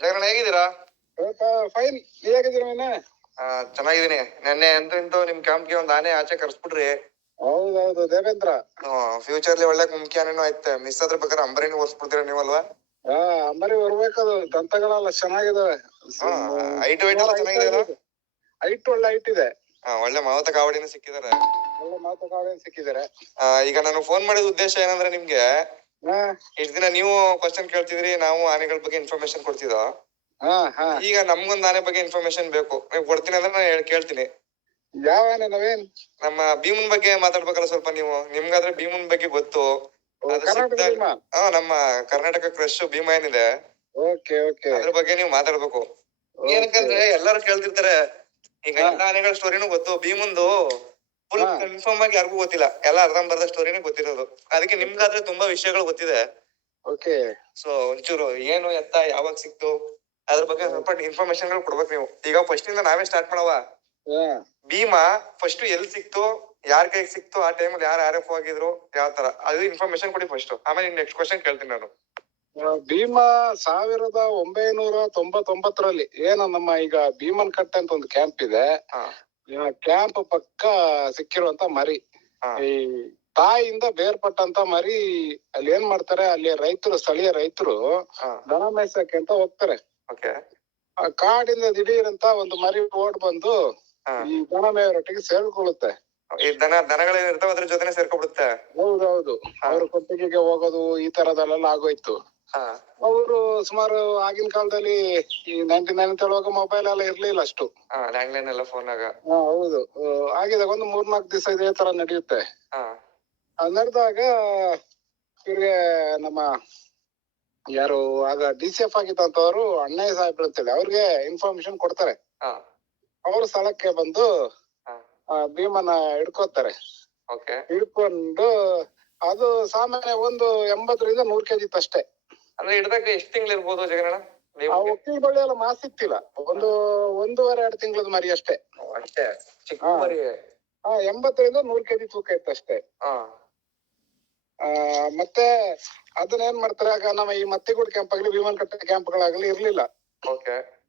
ಜಗನ್ ಹೇಗಿದ್ದೀರಾ? ಫೈನ್ ನೀ ಹೇಗಿದ್ದೀರಿ ಮೀನ? ಚೆನ್ನಾಗಿದ್ದೀನಿ. ನೆನ್ನೆ ಅಂತ ಇಂತೂ ನಿಮ್ ಕ್ಯಾಂಪ್ಗೆ ಒಂದ್ ಆನೆ ಆಚೆ ಕರ್ಸ್ಬಿಡ್ರಿ ಹೌದೌದು ದೇವೇಂದ್ರ. ಫ್ಯೂಚರ್ಲಿ ಒಳ್ಳೆ ಮುಖ್ಯನೇನೋ ಐತೆ. ಮಿಸ್ ಆದ್ರ ಬೇಕಾದ್ರೆ ಅಂಬರಿನ ಓಡಿಸ್ಬಿಡ್ತೀರಾ ನೀವಲ್ವಾ? ಹಾ ಅಂಬರಿ ಬರ್ಬೇಕದು ದಂತಗಳೆಲ್ಲ ಚೆನ್ನಾಗಿದಾವೆ ಹೈಟ್ ವೈಟ್ ಎಲ್ಲ ಚೆನ್ನಾಗಿದೆ ಅಲ್ಲ? ಹೈಟ್ ಒಳ್ಳೆ ಹೈಟ್ ಇದೆ. ಒಳ್ಳೆ ಮಾವತ ಕಾವಡಿನ ಸಿಕ್ಕಿದಾರೆ ಒಳ್ಳೆ ಮಾವತ ಸಿಕ್ಕಿದ್ದಾರೆ. ಆ, ಈಗ ನಾನು ಫೋನ್ ಮಾಡಿದ ಉದ್ದೇಶ ಏನಂದ್ರೆ ನಿಮ್ಗೆ ಇಷ್ಟ ದಿನ ನೀವು ಕ್ವಶನ್ ಕೇಳ್ತಿದ್ರಿ ನಾವು ಆನೆಗಳ ಬಗ್ಗೆ ಇನ್ಫಾರ್ಮೇಶನ್ ಹಾ ಈಗ ನಮ್ಗೊಂದ್ ಆನೆ ಬಗ್ಗೆ ಇನ್ಫಾರ್ಮೇಶನ್ ಬೇಕು. ನೀವು ಕೊಡ್ತೀನಿ ಅಂದ್ರೆ ನಾನು ಹೇಳ್- ಕೇಳ್ತೀನಿ. ಯಾವ ಆನೆ ನವೀನ್? ನಮ್ಮ ಭೀಮನ್ ಬಗ್ಗೆ ಮಾತಾಡ್ಬೇಕಲ್ಲ ಸ್ವಲ್ಪ ನೀವು. ನಿಮ್ಗಾದ್ರೆ ಭೀಮನ್ ಬಗ್ಗೆ ಗೊತ್ತು. ಹಾ ನಮ್ಮ ಕರ್ನಾಟಕ ಕ್ರಶ್ ಭೀಮ ಏನಿದೆ. Okay okay. ಅದ್ರ ಬಗ್ಗೆ ನೀವು ಮಾತಾಡ್ಬೇಕು. ಏನಕ್ಕಂದ್ರೆ ಎಲ್ಲರೂ ಕೇಳ್ತಿರ್ತಾರೆ. ಈಗ. ಎಲ್ಲ ಆನೆಗಳ ಸ್ಟೋರಿನೂ ಗೊತ್ತು. ಭೀಮಂದು ಫುಲ್. ಕನ್ಫರ್ಮ್ ಆಗಿ ಯಾರಿಗೂ ಗೊತ್ತಿಲ್ಲ. ಎಲ್ಲ ಅರ್ಧಂಬರ್ಧ ಸ್ಟೋರಿನೇ ಗೊತ್ತಿರೋದು. ಅದಕ್ಕೆ ನಿಮ್ಗಾದ್ರೆ ತುಂಬಾ ವಿಷಯಗಳು ಗೊತ್ತಿದೆ. ಓಕೆ ಸೊ ಒಂಚೂರು ಏನು ಎತ್ತ ಯಾವಾಗ ಸಿಕ್ತು ಅದ್ರ ಬಗ್ಗೆ ಸ್ವಲ್ಪ ಇನ್ಫಾರ್ಮೇಶನ್ಗಳು ಕೊಡ್ಬೇಕು ನೀವು. ಈಗ ಫಸ್ಟ್ ಇಂದ ನಾವೇ ಸ್ಟಾರ್ಟ್ ಮಾಡವ. ಭೀಮಾ ಫಸ್ಟ್ ಎಲ್ ಸಿಕ್ತು ಯಾರ ಕೈಗೆ ಸಿಕ್ತು ಆ ಟೈಮಲ್ಲಿ ಯಾರು ಆರ್ ಎಫ್ ಆಗಿದ್ರು ಯಾವ ತರ. ಅದು ಇನ್ಫಾರ್ಮೇಶನ್ ಕೊಡಿ ಫಸ್ಟ್ ಆಮೇಲೆ ನೆಕ್ಸ್ಟ್ ಕ್ವಶನ್ ಕೇಳ್ತೀನಿ ನಾನು. ಭೀಮಾ ಸಾವಿರದ ಒಂಬೈನೂರ ತೊಂಬತ್ತೊಂಬತ್ತರಲ್ಲಿ ಏನು ನಮ್ಮ ಈಗ ಭೀಮನ್ ಕಟ್ಟೆ ಅಂತ ಒಂದು ಕ್ಯಾಂಪ್ ಇದೆ. ಕ್ಯಾಂಪ್ ಪಕ್ಕ ಸಿಕ್ಕಿರುವಂತ ಮರಿ. ಈ ತಾಯಿಯಿಂದ ಬೇರ್ಪಟ್ಟಂತ ಮರಿ ಅಲ್ಲಿ ಏನ್ ಮಾಡ್ತಾರೆ ಅಲ್ಲಿ ರೈತರು ಸ್ಥಳೀಯ ರೈತರು ದನ ಮೇಯ್ಸಕ್ಕೆ ಅಂತ ಹೋಗ್ತಾರೆ. ಕಾಡಿಂದ ದಿಢೀರಂತ ಒಂದು ಮರಿ ಓಡ್ ಬಂದು ಈ ದನ ಮೇಯರೊಟ್ಟಿಗೆ ಸೇರ್ಕೊಳ್ಳುತ್ತೆ. ಈ ದನ ದನಗಳೇನಿರ್ತಾವ ಅದ್ರ ಜೊತೆನೆ ಸೇರ್ಕೊಬಿಡುತ್ತೆ. ಹೌದೌದು. ಅವ್ರ ಕೊಟ್ಟಿಗೆಗೆ ಹೋಗೋದು ಈ ತರದಲ್ಲೆಲ್ಲ ಆಗೋಯ್ತು. ಅವರು ಸುಮಾರು ಆಗಿನ ಕಾಲದಲ್ಲಿ ಈ ನೈನ್ಟಿ ನೈನ್ ಹೇಳುವಾಗ ಮೊಬೈಲ್ ಎಲ್ಲ ಇರ್ಲಿಲ್ಲ ಅಷ್ಟು. ಲ್ಯಾಂಡ್ಲೈನ್ ಎಲ್ಲ ಫೋನ್ ಆಗ ಹೌದು. ಆಗಿದೆ. ಒಂದು ಮೂರ್ನಾಲ್ಕು ದಿವಸ ಇದೆ ತರ ನಡೆಯುತ್ತೆ. ನಡೆದಾಗ ಇವ್ರಿಗೆ ನಮ್ಮ ಯಾರು ಆಗ ಡಿ ಸಿ ಎಫ್ ಆಗಿದ್ದಂತವ್ರು ಅಣ್ಣಯ್ಯ ಸಾಹೇಬ್ರು ಅಂತೇಳಿ ಅವ್ರಿಗೆ ಇನ್ಫಾರ್ಮೇಶನ್ ಕೊಡ್ತಾರೆ. ಅವ್ರ ಸ್ಥಳಕ್ಕೆ ಬಂದು ಭೀಮನ ಹಿಡ್ಕೋತಾರೆ. ಹಿಡ್ಕೊಂಡು ಅದು ಸಾಮಾನ್ಯ ಒಂದು ಎಂಬತ್ತರಿಂದ ನೂರ್ ಕೆಜಿ ಇತ್ತು ಅಷ್ಟೇ ಅಂದ್ರೆ ಹಿಡ್ದಾಗ ಎಷ್ಟ್ ತಿಂಗಳು ಇರ್ಬೋದು ಆ ಒಕ್ಕಲ್ ಬಳ್ಳಿ ಎಲ್ಲ ಮಾಸಿತ್ತಿಲ್ಲ ಒಂದು ಒಂದೂವರೆ ಎರಡು ತಿಂಗಳದ ಮರಿ ಅಷ್ಟೇ. ಅಷ್ಟೇ? ಚಿಕ್ಕ ಹಾ. ಮರಿ. ಆ ಎಂಬತ್ತರಿಂದ ನೂರ್ ಕೆಜಿ ತೂಕ ಇತ್ತು ಅಷ್ಟೇ. ಹಾ. ಆ ಮತ್ತೆ ಅದನ್ನ ಏನ್ ಮಾಡ್ತಾರೆ? ಆಗ ನಮ್ಮ ಈ ಮತ್ತಿಗೂಡ್ ಕ್ಯಾಂಪ್ ಆಗ್ಲಿ ಭೀಮನ್ ಕಟ್ಟೆ ಕ್ಯಾಂಪ್ಗಳಾಗ್ಲಿ ಇರ್ಲಿಲ್ಲ. ಓಕೆ.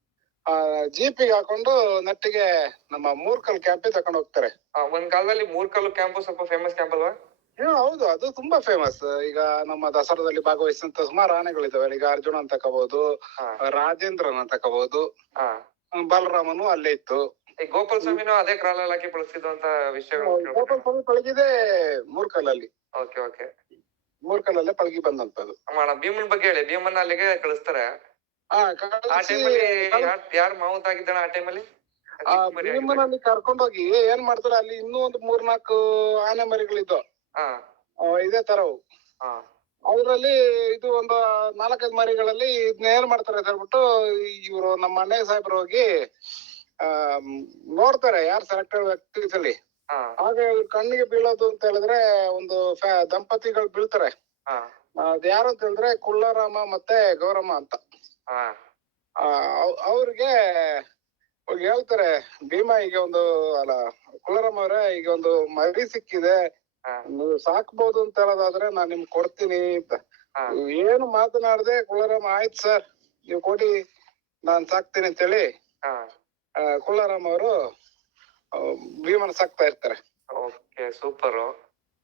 ಆ ಜೀಪಿಗೆ ಹಾಕೊಂಡು ನಟ್ಟಿಗೆ ನಮ್ಮ ಮೂರ್ಕಲ್ ಕ್ಯಾಂಪಿಗೆ ತಕೊಂಡು ಹೋಗ್ತಾರೆ. ಒಂದ್ ಕಾಲದಲ್ಲಿ ಮೂರ್ಕಲ್ ಕ್ಯಾಂಪು ಸ್ವಲ್ಪ ಫೇಮಸ್ ಕ್ಯಾಂಪ್ ಅಲ್ವಾ ಹೌದು. ಅದು ತುಂಬಾ ಫೇಮಸ್ ಈಗ ನಮ್ಮ ದಸರಾದಲ್ಲಿ ಭಾಗವಹಿಸಿದಂತ ಸುಮಾರು ಆನೆಗಳಿದಾವೆ. ಈಗ ಅರ್ಜುನ ಅಂತ ತಕೋಬಹುದು ಹಾ. ರಾಜೇಂದ್ರನ್ ಅಂತ ತಕೋಬಹುದು ಹಾ. ಬಲರಾಮನು ಅಲ್ಲೇ ಇತ್ತು. ಈ ಗೋಪಾಲ್ ಸ್ವಾಮಿನೂ ಅದೇ ಕ್ರಾಲಲ್ಲಿ ಹಾಕಿ ಬಳಸ್ತಿದ್ದು ಅಂತ ವಿಷಯಗಳು ಗೋಪಾಲ ಸ್ವಾಮಿ ಪಳಗಿದೆ ಮೂರ್ಕಲ್ಲಲ್ಲಿ. Okay okay. ಮೂರ್ಕಲ್ಲಲ್ಲೇ ಪಳಗಿ ಬಂದಂತದ್ದು. ಮಾಡ ಭೀಮನ್ ಬಗ್ಗೆ ಹೇಳಿ. ಭೀಮನ್ನ ಅಲ್ಲಿಗೆ ಕಳಿಸ್ತಾರೆ. ಆ ಆ ಕಳ್ಸಿ- ಟೈಮಲ್ಲಿ ಯಾರ್ ಮಾವುತ್ ಆಗಿದ್ದಾನ ಆ ಟೈಮಲ್ಲಿ ಆ ಭೀಮನಲ್ಲಿ ಕರ್ಕೊಂಡೋಗಿ ಏನ್ ಮಾಡ್ತಾರೆ ಅಲ್ಲಿ ಇನ್ನೂ ಒಂದು ಮೂರ್ನಾಲ್ಕು ಆನೆ ಮರಿಗಳಿದ್ದು ಇದೇ ತರವು ಅವರಲ್ಲಿ ಅದ್ರಲ್ಲಿ ಇದು ಒಂದು ನಾಲ್ಕೈದು ಮರಿಗಳಲ್ಲಿ ಇದನ್ನ ಏನ್ ಮಾಡ್ತಾರೆ ಅಂತ ಹೇಳ್ಬಿಟ್ಟು ಇವರು ನಮ್ಮ ಅಣ್ಣಯ್ಯ ಸಾಹೇಬ್ರು ಹೋಗಿ ಆ ನೋಡ್ತಾರೆ ಯಾರು ಸೆಲೆಕ್ಟೆಡ್ ವ್ಯಕ್ತಿಸ್ ಅಲ್ಲಿ ಹಾಗೆ ಆಗ ಕಣ್ಣಿಗೆ ಬೀಳೋದು ಅಂತ ಹೇಳಿದ್ರೆ ಒಂದು ದಂಪತಿಗಳು ಬೀಳ್ತಾರೆ. ಅದ್ ಯಾರು ಅಂತ ಹೇಳಿದ್ರೆ ಕುಳ್ಳರಾಮ ಮತ್ತೆ ಗೌರಮ್ಮ ಅಂತ. ಅವ್ರಿಗೆ ಹೋಗಿ ಹೇಳ್ತಾರೆ ಭೀಮಾ ಈಗ ಒಂದು ಅಲ್ಲ ಕುಳ್ಳರಾಮ ಅವ್ರೆ ಈಗ ಒಂದು ಮರಿ ಸಿಕ್ಕಿದೆ ನೀವು ಸಾಕ್ಬೋದು ಅಂತ ಹೇಳೋದಾದ್ರೆ ನಾನ್ ನಿಮ್ಗೆ ಕೊಡ್ತೀನಿ ಅಂತ. ಏನು ಮಾತನಾಡದೆ ಕುಳ್ಳರಾಮ ಆಯ್ತು ಸರ್. ನೀವು ಕೊಡಿ ನಾನ್ ಸಾಕ್ತೀನಿ ಅಂತೇಳಿ. ಹೇಳಿ ಆ, ಕುಳ್ಳರಾಮ ಅವರು ಭೀಮನ ಸಾಕ್ತಾ ಇರ್ತಾರೆ. Okay super.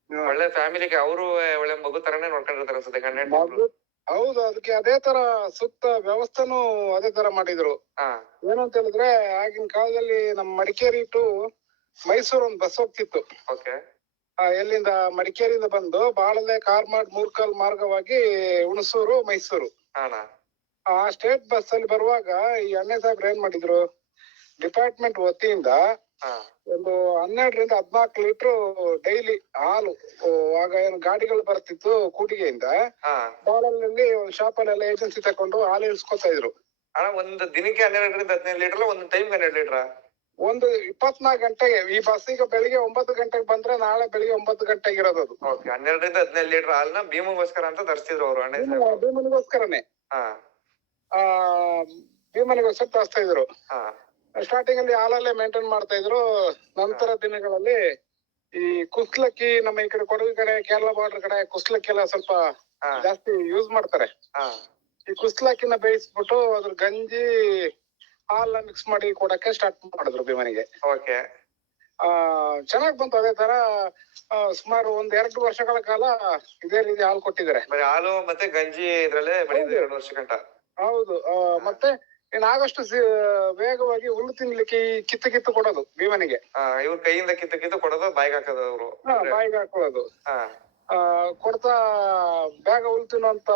ಒಳ್ಳೆ ಫ್ಯಾಮಿಲಿಗೆ ಅವರು ಒಳ್ಳೆ ಮಗು ತರನೇ ನೋಡ್ಕೊಂಡಿರ್ತಾರೆ ಅನ್ಸುತ್ತೆ ಗಂಡ ಹೌದು ಅದಕ್ಕೆ ಅದೇ ತರ ಸುತ್ತ ವ್ಯವಸ್ಥೆನೂ ಅದೇ ತರ ಮಾಡಿದ್ರು. ಏನಂತ ಏನು ಅಂತ ಹೇಳಿದ್ರೆ ಆಗಿನ ಕಾಲದಲ್ಲಿ ನಮ್ಮ ಮಡಿಕೇರಿ ಟು ಮೈಸೂರು ಒಂದ್ ಬಸ್ ಹೋಗ್ತಿತ್ತು. ಓಕೆ. ಎಲ್ಲಿಂದ ಮಡಿಕೇರಿಯಿಂದ ಬಂದು ಬಾಳಲೆ ಕಾರ್ಮಾಡ್ ಮೂರ್ಕಲ್ ಮಾರ್ಗವಾಗಿ ಹುಣಸೂರು ಮೈಸೂರು. ಆ ಸ್ಟೇಟ್ ಬಸ್ ಅಲ್ಲಿ ಬರುವಾಗ ಈ ಅಣ್ಣೆ ಸಾಹೇಬ್ರು ಏನ್ ಮಾಡಿದ್ರು? ಡಿಪಾರ್ಟ್ಮೆಂಟ್ ವತಿಯಿಂದ ಒಂದು ಹನ್ನೆರಡರಿಂದ ಹದ್ನಾಲ್ಕು ಲೀಟರ್ ಡೈಲಿ ಹಾಲು ಆಗ ಏನು ಗಾಡಿಗಳು ಬರ್ತಿತ್ತು ಕೂಟಿಗೆಯಿಂದ ಬಾಳಲ್ಲಿ ಒಂದು ಶಾಪ್ ಅಲ್ಲೆಲ್ಲ ಏಜೆನ್ಸಿ ತಕೊಂಡು ಹಾಲು ಇಳಿಸ್ಕೊತಾ ಇದ್ರು. ಅಣ್ಣ ಒಂದು ದಿನಕ್ಕೆ ಹನ್ನೆರಡರಿಂದ ಹದಿನೈದು ಲೀಟರ್ ಒಂದು ಟೈಮ್ ಹನ್ನೆರಡು ಲೀಟರ್? ಒಂದು ಇಪ್ಪತ್ನಾಲ್ಕು ಗಂಟೆಗೆ ಈ ಬಸ್ ಈಗ ಬೆಳಿಗ್ಗೆ ಒಂಬತ್ತು ಗಂಟೆಗೆ ಬಂದ್ರೆ ನಾಳೆ ಬೆಳಿಗ್ಗೆ ಒಂಬತ್ತು ಗಂಟೆಗೆ ಇರೋದು ಅದು. ಓಕೆ ಹನ್ನೆರಡರಿಂದ ಹದಿನೈದು ಲೀಟರ್ ಹಾಲ್ನ ಭೀಮಗೋಸ್ಕರ ಅಂತ ತರಿಸಿದ್ರು ಅವರು ಅಣ್ಣ. ಭೀಮನಿಗೋಸ್ಕರನೇ. ಹಾ. ಆ ಭೀಮನಿಗೋಸ್ಕರ ತರಿಸ್ತಾ ಇದ್ರು. ಸ್ಟಾರ್ಟಿಂಗ್ ಅಲ್ಲಿ ಹಾಲಲ್ಲೇ ಮೇಂಟೈನ್ ಮಾಡ್ತಾ ಇದ್ರು. ನಂತರ ದಿನಗಳಲ್ಲಿ ಈ ಕುಸ್ಲಕ್ಕಿ ನಮ್ಮ ಈ ಕಡೆ ಕೊಡಗು ಕಡೆ ಕೇರಳ ಬಾರ್ಡರ್ ಕಡೆ ಕುಸ್ಲಕ್ಕಿ ಎಲ್ಲ ಸ್ವಲ್ಪ ಜಾಸ್ತಿ ಯೂಸ್ ಮಾಡ್ತಾರೆ. ಈ ಕುಸ್ಲಕ್ಕಿನ ಬೇಯಿಸ್ಬಿಟ್ಟು ಅದ್ರ ಗಂಜಿ ಹಾಲ್ನ ಮಿಕ್ಸ್ ಮಾಡಿ ಕೊಡಕ್ಕೆ ಸ್ಟಾರ್ಟ್ ಮಾಡಿದ್ರು ಭೀಮನಿಗೆ. ಓಕೆ ಆ ಚೆನ್ನಾಗ್ ಬಂತು ಅದೇ ತರ ಸುಮಾರು ಒಂದ್ ಎರಡು ವರ್ಷಗಳ ಕಾಲ ಇದೇ ರೀತಿ ಹಾಲು ಕೊಟ್ಟಿದ್ದಾರೆ. ಬರೀ ಹಾಲು ಮತ್ತೆ ಗಂಜಿ ಇದ್ರಲ್ಲೇ ಹೌದು. ಎರಡು ವರ್ಷ ಗಂಟ. ಹೌದು. ಆ, ಮತ್ತೆ ಇನ್ ಆಗಷ್ಟು ಸಿ- ವೇಗವಾಗಿ ಹುಲ್ಲು ತಿನ್ಲಿಕ್ಕೆ ಕಿತ್ತ ಕಿತ್ತು ಕಿತ್ತು ಕೊಡೋದು ಭೀಮನಿಗೆ. ಆ, ಇವ್ರ ಕೈಯಿಂದ ಕಿತ್ತ ಕಿತ್ತು ಕೊಡೋದು ಬಾಯಿಗೆ ಹಾಕೋದು ಅವರು. ಹಾ, ಬಾಯಿಗೆ ಹಾಕೊಳ್ಳೋದು. ಹಾ. ಕೊಡ್ತಾ ಬ್ಯಾಗ ಉಲ್ತಿನಂತ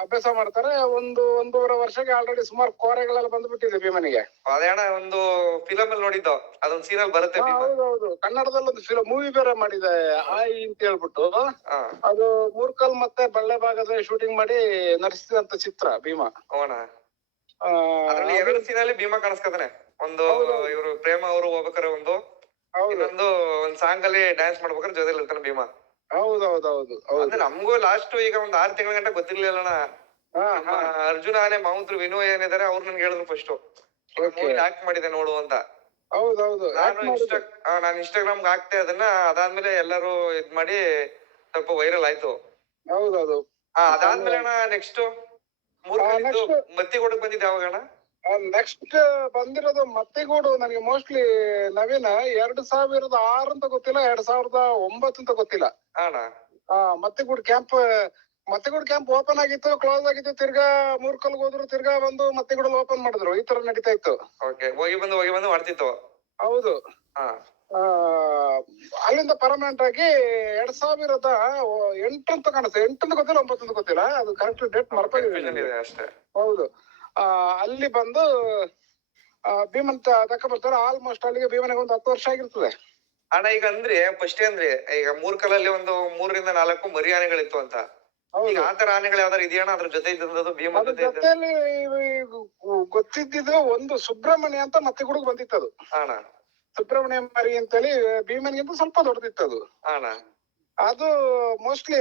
ಅಭ್ಯಾಸ ಮಾಡ್ತಾರೆ. ಒಂದು ಒಂದೂವರೆ ವರ್ಷಕ್ಕೆ ಆಲ್ರೆಡಿ ಸುಮಾರು ಕೋರೆಗಳೆಲ್ಲ ಬಂದ್ಬಿಟ್ಟಿದೆ ಭೀಮನಿಗೆ. ಅದೇಣ ಒಂದು ಫಿಲಮ್ ಅಲ್ಲಿ ನೋಡಿದ್ದು. ಅದೊಂದು ಸೀರಿಯಲ್ ಬರುತ್ತೆ. ಹೌದೌದು. ಕನ್ನಡದಲ್ಲಿ ಒಂದು ಫಿಲಮ್ ಮೂವಿ ಬೇರೆ ಮಾಡಿದೆ ಆಯಿ ಅಂತ ಹೇಳ್ಬಿಟ್ಟು. ಅದು ಮೂರ್ಕಲ್ ಮತ್ತೆ ಬಳ್ಳೆ ಭಾಗದ ಶೂಟಿಂಗ್ ಮಾಡಿ ನಡೆಸಿದಂತ ಚಿತ್ರ ಭೀಮಾ. ಆ, ಅದ್ರಲ್ಲಿ ಎರಡು ಸೀನ್ ಅಲ್ಲಿ ಭೀಮಾ ಕಾಣಿಸ್ಕೊತಾನೆ. ಒಂದು. ಇವರು ಪ್ರೇಮ ಅವರು ಹೋಗ್ಬೇಕಾರೆ ಒಂದು. ಇನ್ನೊಂದು ಒಂದ್ ಸಾಂಗ್ ಅಲ್ಲಿ ಡ್ಯಾನ್ಸ್ ಮಾಡ್ಬೇಕಾದ್ರೆ ಜೊತೆಲಿ ಇರ್ತಾನೆ ಭೀಮಾ. ಹೌದೌದೌದು ಹೌದು ಅಂದ್ರೆ ನಮಗೂ ಲಾಸ್ಟ್ ಈಗ ಒಂದ್ ಆರ್ ತಿಂಗಳ ಗಂಟೆ ಗೊತ್ತಿರ್ಲಿಲ್ಲ ಅಣ್ಣ ಹಾ ಹಾ. ಅರ್ಜುನ ಆನೆ ಮಾವುಂತ್ರು ವಿನು ಏನಿದಾರೆ ಅವ್ರು ನನ್ಗೆ ಹೇಳಿದ್ರು ಫಸ್ಟ್ Okay. ಆಕ್ಟ್ ಮಾಡಿದೆ ನೋಡು ಅಂತ. ಹೌದೌದು ನಾನು. ಇನ್ಸ್ಟಾ ನಾನು ಇನ್ಸ್ಟಾಗ್ರಾಮ್ ಹಾಕ್ತೆ ಅದನ್ನ ಅದಾದ್ಮೇಲೆ ಎಲ್ಲರೂ ಇದ್ ಮಾಡಿ ಸ್ವಲ್ಪ ವೈರಲ್ ಆಯ್ತು. ಹೌದೌದು ಅದಾದ್ಮೇಲೆ ಅಣ್ಣ ನೆಕ್ಸ್ಟ್ ಮೂರು ಮತ್ತಿ ಕೊಡಕ್ ಬಂದಿದ್ದೆ ಯಾವಾಗ ಅಣ್ಣ ನೆಕ್ಸ್ಟ್ ಬಂದಿರೋದು ಮತ್ತಿಗೂಡು ನನಗೆ ಮೋಸ್ಟ್ಲಿ ನವೀನ ಎರಡ್ ಸಾವಿರದ ಆರು ಅಂತ ಗೊತ್ತಿಲ್ಲ ಎರಡ್ ಸಾವಿರದ ಒಂಬತ್ತು ಅಂತ ಗೊತ್ತಿಲ್ಲ. Mattigudu camp Mattegudu camp open ಆಗಿತ್ತು ಕ್ಲೋಸ್ ಆಗಿತ್ತು ತಿರ್ಗಾ ಮೂರ್ಕಲ್ಗೆ ಹೋದ್ರು ತಿರ್ಗಾ ಬಂದು ಮತ್ತೆಗೂಡಲ್ಲಿ ಓಪನ್ ಮಾಡಿದ್ರು. ಈ ತರ ನಡೀತಾ ಇತ್ತು. ಹೋಗಿ ಬಂದು ಹೋಗಿ ಬಂದು ಮಾಡ್ತಿತ್ತು. ಹೌದು. ಅಲ್ಲಿಂದ ಪರ್ಮನೆಂಟ್ ಆಗಿ ಎರಡ್ ಸಾವಿರದ ಎಂಟು ಅಂತ ಕಾಣುತ್ತೆ ಎಂಟು ಅಂತ ಗೊತ್ತಿಲ್ಲ ಒಂಬತ್ತು ಅಂತ ಗೊತ್ತಿಲ್ಲ. ಅದು ಕರೆಕ್ಟ್ ಡೇಟ್ ಮರ್ಪಾಗಿದೆ. ಅಷ್ಟೇ. ಹೌದು. ಅಲ್ಲಿ ಬಂದು ಭೀಮಂತ ಭೀಮನ್ ತ- ತಕ ಬರ್ತಾರೆ. ಆಲ್ಮೋಸ್ಟ್ ಅಲ್ಲಿಗೆ ಭೀಮನಿಗೆ ಒಂದು ಹತ್ತು ವರ್ಷ ಆಗಿರ್ತದೆ. ಅಣ್ಣ ಈಗ ಅಂದ್ರೆ ಫಸ್ಟ್ ಅಂದ್ರೆ ಈಗ ಮೂರ್ ಕಲಲ್ಲಿ ಒಂದು ಮೂರರಿಂದ ನಾಲ್ಕು ಮರಿ ಆನೆಗಳಿತ್ತು ಅಂತ ಈಗ ಆ ಆತರ ಆನೆಗಳು ಯಾವ್ದಾರು ಇದೆಯಣ್ಣ? ಅದ್ರ ಜೊತೆ ಇದ್ದಂಥದ್ದು ಭೀಮ ಜೊತೆಯಲ್ಲಿ ಗೊತ್ತಿದ್ದಿದ್ದು ಒಂದು ಸುಬ್ರಹ್ಮಣ್ಯ ಅಂತ ಮತ್ತೆ ಗುಡುಗ್ ಬಂದಿತ್ತು ಅದು ಅಣ್ಣ. ಸುಬ್ರಹ್ಮಣ್ಯ ಮರಿ ಅಂತೇಳಿ ಭೀಮನಿಗಿಂತ ಸ್ವಲ್ಪ ದೊಡ್ಡದಿತ್ತು ಅದು ಅಣ್ಣ. ಅದು ಮೋಸ್ಟ್ಲಿ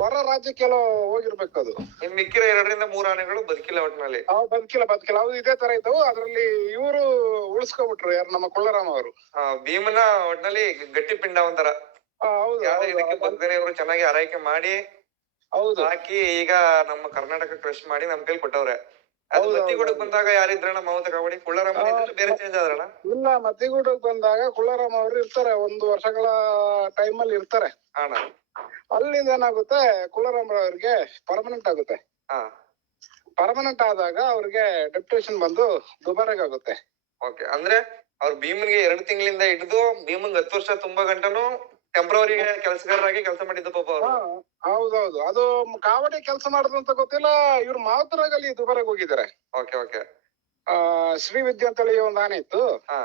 ಹೊರ ರಾಜ್ಯಕ್ಕೆಲ್ಲ ಹೋಗಿರ್ಬೇಕು ಅದು ಮಿಕ್ಕಿರ ಮಿಕ್ಕಿರೋ ಎರಡರಿಂದ ಮೂರ್ ಆನೆಗಳು ಬದುಕಿಲ್ಲ ಒಟ್ನಲ್ಲಿ. ಅವ್ ಬದುಕಿಲ್ಲ ಬದುಕಿಲ್ಲ. ಅವು ಇದೇ ತರ ಇದ್ದವು. ಅದ್ರಲ್ಲಿ ಇವರು ಉಳಿಸ್ಕೊಬಿಟ್ರು ಯಾರು ನಮ್ಮ ಕೊಳ್ಳರಾಮ ಅವರು. ಭೀಮನ ಒಟ್ನಲ್ಲಿ ಗಟ್ಟಿ ಪಿಂಡ ಒಂಥರ. ಯಾವ್ದೇ ಇದಕ್ಕೆ ಇವರು ಚೆನ್ನಾಗಿ ಆರೈಕೆ ಮಾಡಿ ಹೌದು. ಹಾಕಿ ಈಗ ನಮ್ಮ ಕರ್ನಾಟಕ ಕೃಷಿ ಮಾಡಿ ನಮ್ ಕೈಲಿ ಕೊಟ್ಟವ್ರೆ. ಅದು ಮತ್ತಿಗೂಡಕ್ ಬಂದಾಗ ಯಾರಿದ್ರಣ್ಣ ಮಮತ ಕಾವಡಿ ಕುಳ್ಳರಾಮ ಬೇರೆ ಚೇಂಜ್ ಆದ್ರಣ್ಣ ಇಲ್ಲ ಮತ್ತಿಗೂಡಕ್ ಬಂದಾಗ ಕುಳ್ಳರಾಮ ಅವರು ಇರ್ತಾರೆ ಒಂದು ವರ್ಷಗಳ ಟೈಮ್ ಅಲ್ಲಿ ಇರ್ತಾರೆ. ಅಣ್ಣ ಅಲ್ಲಿಂದ ಏನಾಗುತ್ತೆ ಕುಳ್ಳರಾಮ ಅವರಿಗೆ ಪರ್ಮನೆಂಟ್ ಆಗುತ್ತೆ. ಹಾ. ಪರ್ಮನೆಂಟ್ ಆದಾಗ ಅವ್ರಿಗೆ ಡೆಪ್ಯುಟೇಷನ್ ಬಂದು ದುಬಾರಿಗೆ ಆಗುತ್ತೆ. ಓಕೆ ಅಂದ್ರೆ ಅವ್ರ ಭೀಮನ್ಗೆ ಎರಡು ತಿಂಗಳಿಂದ ಹಿಡಿದು ಭೀಮನ್ಗೆ ಹತ್ತು ವರ್ಷ ತುಂಬಾ ಗಂಟನು ಟೆಂಪ್ರವರಿ ಕೆಲಸಗಾರರಾಗಿ ಕೆಲಸ ಮಾಡಿದ್ದ ಪಾಪ ಅವರು. ಹೌದೌದು. ಅದು ಕಾವಡಿ ಕೆಲಸ ಮಾಡುದು ಅಂತ ಗೊತ್ತಿಲ್ಲ ಇವ್ರು ಮಾವುತರಾಗಲ್ಲಿ ದುಬಾರಿಗೆ ಹೋಗಿದ್ದಾರೆ. ಓಕೆ ಓಕೆ ಆ ಶ್ರೀ ವಿದ್ಯಾ ಅಂತೇಳಿ ಒಂದು ಆನೆ ಇತ್ತು. ಹಾ.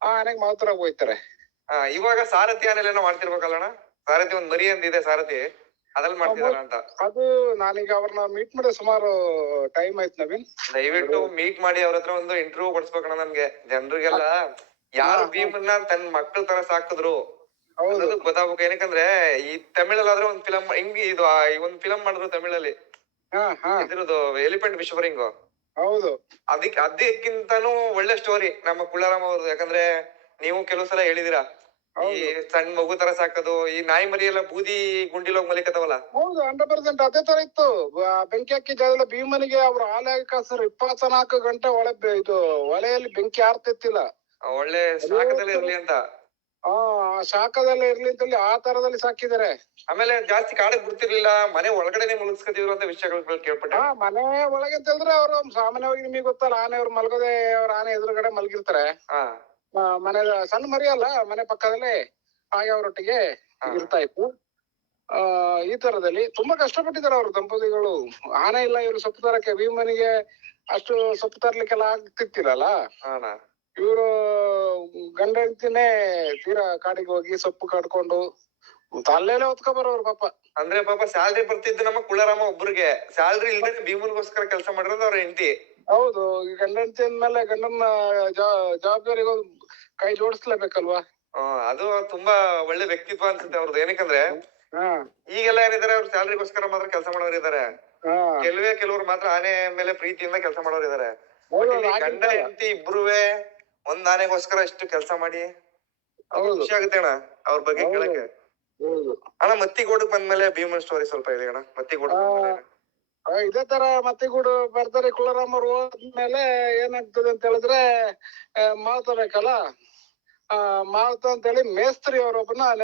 ಆ ಆನೆಗೆ ಮಾವುತರಾಗ ಹೋಯ್ತಾರೆ ಹಾ ಇವಾಗ ಸಾರಥಿ ಆನೆಲೇನೋ ಮಾಡ್ತಿರ್ಬೇಕಲ್ಲಣ್ಣ ಸಾರಥಿ ಒಂದ್ ಮರಿ ಅಂದಿದೆ ಸಾರಥಿ. ಅದ್ರಲ್ಲಿ ಮಾಡ್ತಿದಾರ ಅಂತ. ಅದು ನಾನೀಗ ಅವ್ರನ್ನ ಮೀಟ್ ಮಾಡಿ ಸುಮಾರು ಟೈಮ್ ಆಯ್ತು ನವೀನ್. ದಯವಿಟ್ಟು ಮೀಟ್ ಮಾಡಿ ಅವ್ರ ಹತ್ರ ಒಂದು ಇಂಟರ್ವ್ಯೂ ಕೊಡ್ಸ್ಬೇಕಣ್ಣ ನಮ್ಗೆ ಜನರಿಗೆಲ್ಲ ಯಾರು. ಭೀಮನ್ನ ತನ್ನ ಮಕ್ಕಳ ತರ ಸಾಕಿದ್ರು ಅನ್ನೋದು ಗೊತ್ತಾಗ್ಬೇಕು. ಏನಕ್ಕಂದ್ರೆ ಈ ತಮಿಳಲ್ಲಾದ್ರೆ ಒಂದ್ ಫಿಲಂ ಹಿಂಗ್ ಇದು ಆ, ಈ ಒಂದ್ ಫಿಲಂ ಮಾಡಿದ್ರು ತಮಿಳಲ್ಲಿ. ಹಾ ಹಾ. ಇದ್ರದ್ದು ಎಲಿಫೆಂಟ್ ವಿಶ್ವರಿಂಗ್ ಹೌದು. ಅದಕ್ಕೆ ಅದಕ್ಕಿಂತಾನು ಒಳ್ಳೆ ಸ್ಟೋರಿ ನಮ್ಮ ಕುಳ್ಳಾರಾಮ್ ಅವ್ರದ್ದು. ಯಾಕಂದ್ರೆ ನೀವು ಕೆಲವು ಸಲ ಹೇಳಿದಿರಾ ಈ ಸಣ್ಣ ಮಗು ತರ ಸಾಕೋದು ಈ ನಾಯಿ ಮರಿ ಎಲ್ಲ ಬೂದಿ ಗುಂಡಿಲೋಗ್ ಮಲಿಕತಾವಲ್ಲ ಹೌದು ಹಂಡ್ರೆಡ್ ಪರ್ಸೆಂಟ್ ಅದೇ ತರ ಇತ್ತು. ಬ- ಬೆಂಕಿ ಹಾಕಿ ಜಾಗದಲ್ಲಿ ಭೀಮನಿಗೆ ಅವ್ರ ಆಲೆ ಕಾಸರು ಇಪ್ಪತ್ನಾಲ್ಕು ಗಂಟೆ ಒಳ ಬೆ- ಇದು ಒಲೆಯಲ್ಲಿ ಬೆಂಕಿ ಆರ್ತಿತ್ತಿಲ್ಲ. ಒಳ್ಳೆ ಸಾಕದಲ್ಲಿ ಇರ್ಲಿ ಅಂತ. ಆ ಶಾಖದಲ್ಲೇ ಇರ್ಲಿ ಅಂತೇಳಿ ಆ ತರದಲ್ಲಿ ಸಾಕಿದ್ದಾರೆ. ಆಮೇಲೆ ಜಾಸ್ತಿ ಕಾಡಕ್ ಬಿಡ್ತಿರ್ಲಿಲ್ಲ ಮನೆ ಒಳಗಡೆನೆ ಮುಳುಗಿಸ್ಕೊತಿದ್ರು ಅಂತ ವಿಷಯಗಳು ಕೇಳ್ಪಟ್ಟೆ. ಆ ಮನೆ ಒಳಗೆ ಅಂತಂದ್ರೆ ಅವ್ರು ಸಾಮಾನ್ಯವಾಗಿ ನಿಮಗೆ ಗೊತ್ತಲ್ಲ ಆನೆ ಅವ್ರು ಮಲ್ಗೋದೆ ಅವ್ರ ಆನೆ ಎದುರುಗಡೆ ಮಲಗಿರ್ತಾರೆ. ಹಾ. ಆ, ಮನೆ ಸಣ್ಣ ಮರಿ ಅಲ್ಲ ಮನೆ ಪಕ್ಕದಲ್ಲೇ ಹಾಗೆ ಅವರೊಟ್ಟಿಗೆ. ಇರ್ತಾ ಇತ್ತು. ಆ ಈ ತರದಲ್ಲಿ ತುಂಬಾ ಕಷ್ಟಪಟ್ಟಿದ್ದಾರೆ ಅವ್ರ ದಂಪತಿಗಳು. ಆನೆ ಇಲ್ಲ ಇವ್ರು ಸೊಪ್ಪು ತರಕ್ಕೆ ಭೀಮನಿಗೆ ಅಷ್ಟು ಸೊಪ್ಪು ತರ್ಲಿಕ್ಕೆಲ್ಲ ಆಗ್ತಿತ್ತಿರಲ್ಲ ಅಣ್ಣ. ಇವರು ಗಂಡ ಹೆಂಡತಿನೇ ತೀರಾ ಕಾಡಿಗೆ ಹೋಗಿ ಸೊಪ್ಪು ಕಡ್ಕೊಂಡು ಅಲ್ಲೆಲ್ಲ ಹೊತ್ಕೊ ಬರೋರು ಪಾಪ. ಅಂದ್ರೆ ಪಾಪ ಸ್ಯಾಲ್ರಿ ಬರ್ತಿದ್ದು ನಮ್ಮ ಕುಳ್ಳರಾಮ ಒಬ್ರಿಗೆ. ಸ್ಯಾಲ್ರಿ ಇಲ್ದೇ ಭೀಮನ್ಗೋಸ್ಕರ ಕೆಲಸ ಮಾಡಿರೋದು ಅವ್ರ ಹೆಂಡತಿ. ಹೌದು ಈ ಗಂಡ ಹೆಂಡತಿ ಅಂದ್ಮೇಲೆ ಗಂಡನ ಜವಾಬ್ದಾರಿ ಜವಾಬ್ದಾರಿಗೂ ಕೈ ಜೋಡಿಸ್ಲೇಬೇಕಲ್ವಾ? ಅದು ತುಂಬಾ ಒಳ್ಳೆ ವ್ಯಕ್ತಿತ್ವ ಅನ್ಸುತ್ತೆ ಅವ್ರದ್ದು ಏನಕ್ಕಂದ್ರೆ ಈಗೆಲ್ಲ ಏನಿದಾರೆ ಅವ್ರು ಸ್ಯಾಲ್ರಿಗೋಸ್ಕರ ಮಾತ್ರ ಕೆಲಸ ಮಾಡೋರು ಇದಾರೆ. ಕೆಲವೇ ಕೆಲವರು ಮಾತ್ರ ಆನೆ ಮೇಲೆ ಪ್ರೀತಿಯಿಂದ ಕೆಲಸ ಮಾಡೋರು ಇದಾರೆ. ಗಂಡ ಹೆಂಡತಿ ಇಬ್ರುವೆ ಒಂದ್ ಆನೆಗೋಸ್ಕರ ಇಷ್ಟು ಕೆಲಸ ಮಾಡಿ. ಖುಷಿ ಆಗುತ್ತೆ ಅಣ್ಣ ಅವ್ರ ಬಗ್ಗೆ. ಕೇಳಕ್ಕೆ. ಅಣ್ಣ ಮತ್ತಿಗೂಡಕ್ ಬಂದ್ಮೇಲೆ ಭೀಮನ್ ಸ್ಟೋರಿ ಸ್ವಲ್ಪ ಹೇಳಿ ಅಣ್ಣ ಮತ್ತಿಗೂಡ ಇದೇ ತರ ಮತ್ತಿಗೂಡು ಬರ್ತಾರೆ ಕುಳರಾಮ್ ಅವ್ರು ಹೋದ್ಮೇಲೆ ಏನಾಗ್ತದೆ ಅಂತ ಹೇಳಿದ್ರೆ ಆ, ಮಾಳ್ತ ಬೇಕಲ್ಲ? ಆ, ಮಾಳ್ತ ಅಂತ ಹೇಳಿ ಮೇಸ್ತ್ರಿ ಅವರೊಬ್ಬನ